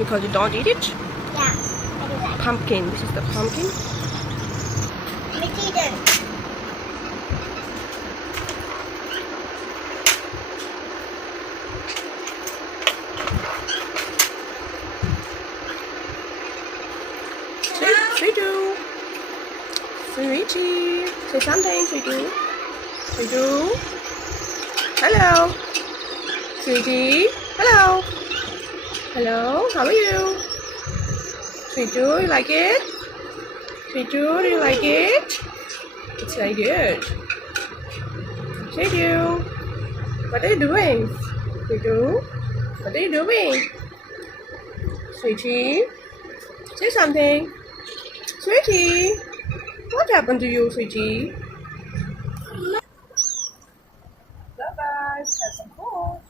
Because you don't eat it? Yeah, I do that. Pumpkin. This is the pumpkin. Potato. Sweetie. Sweetie. Say something, Sweetie. Sweetie. Hello. Sweetie. Hello. Hello. How are you? Sweetie, you like it? Sweetie, do you like it? It's very good. Sweetie, what are you doing? Sweetie, what are you doing? Sweetie, say something. Sweetie, what happened to you, Sweetie? Bye-bye. Have some food.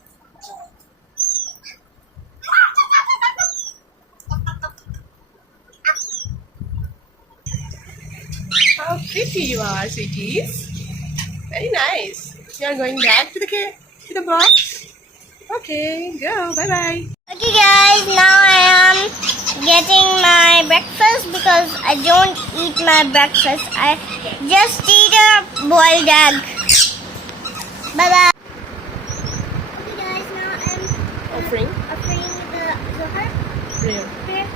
How pretty you are, sweeties. Very nice. You are going back to the box? Okay, go. Bye-bye. Okay guys, now I am getting my breakfast because I don't eat my breakfast. I just eat a boiled egg. Bye bye. Okay guys, now I'm Offering. offering the Zohar Real. prayer.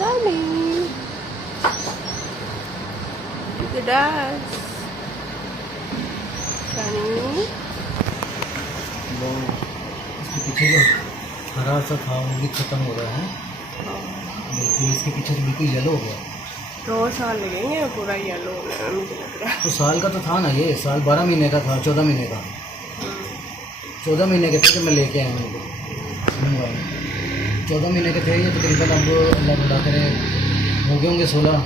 Tommy. Look at us. Sunny. इसके पीछे जो हरा सा था वो भी खत्म हो रहा है, बिल्कुल इसके पीछे तो बिल्कुल येलो हो गया। 2 साल लगेंगे पूरा येलो होने में, मुझे लग रहा है। तो साल का तो था ना, ये साल 12 महीने का था, 14 महीने का, 14 महीने के थे जब मैं लेके आया उनको। 14 महीने के थे ये, तकरीबन अब अल्लाह बुला करे हो गए होंगे 16।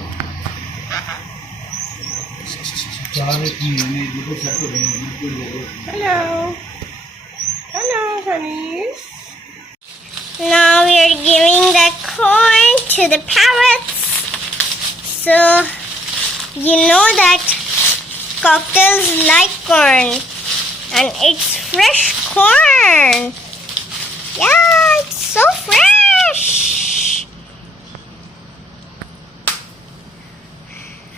4 महीने में बिल्कुल सेट हो गए। Hello, Sunny. Now we are giving the corn to the parrots. So you know that cocktails like corn. And it's fresh corn. Yeah, it's so fresh.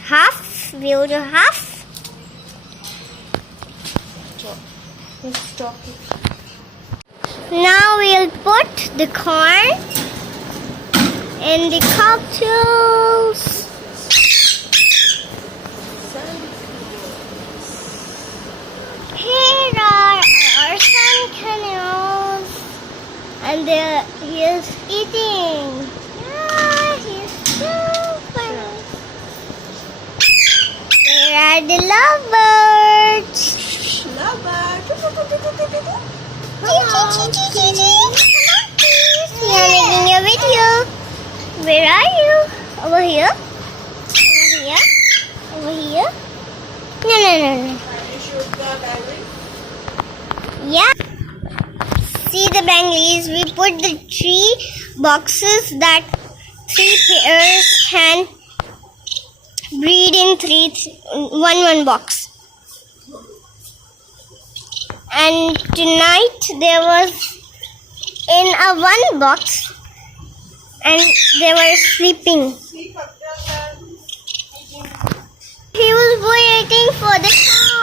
Half. We'll do half. Now we'll put the corn in the cocktails. Here are our sun canals, and he is eating. Yeah, he's so funny. Here are the lovebirds. We are making a video. Where are you? Over here? Over here? Over here? No. Yeah. See the Bangleys. We put the 3 boxes that 3 pairs can breed in one box. And tonight there was in a 1 box, and they were sleeping. He was waiting for the corn.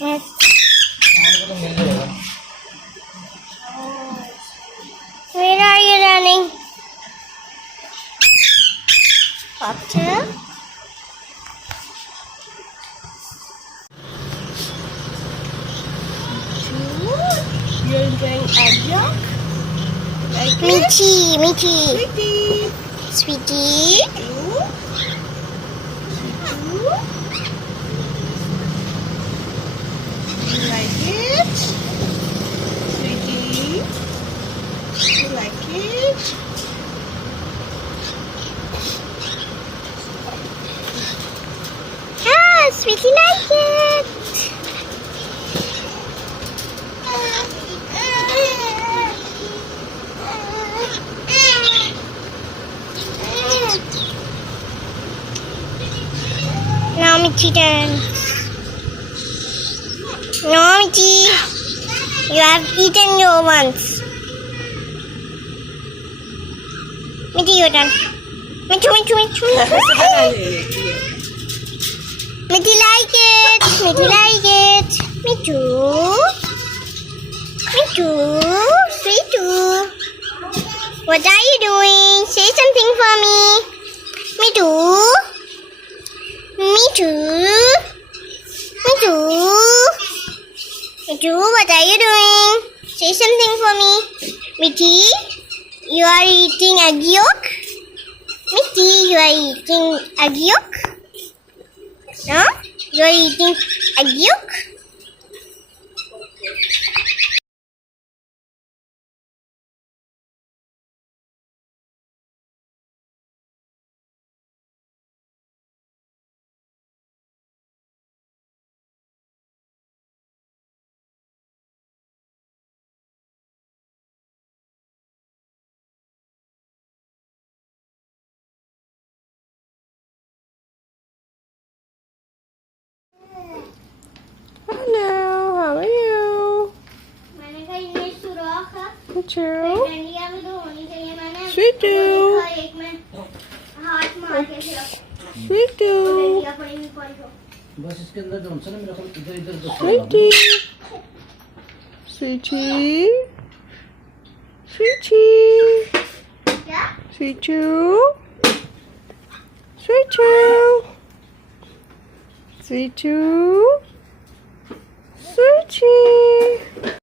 Yes. Where are you running? Cocktail. You're enjoying egg yolk? Like Meaty. Sweetie. Sweetie. You like it? Sweetie. You like it? Ah, Sweetie like it. Now Michi turns. No, Michi. You have eaten your once. Michi, your turn. Michi. Michi like it. Michu. Sweetu. What are you doing? Say something for me. Michu, what are you doing? Say something for me. Michi, you are eating egg yolk? Michi, you are eating egg yolk? No? You are eating egg yolk? Hello, how are you? Michu. Sweetu. Sweetu. बस इसके अंदर जो ना मेरा इधर इधर Sweetie. Sweetie. Sweetu.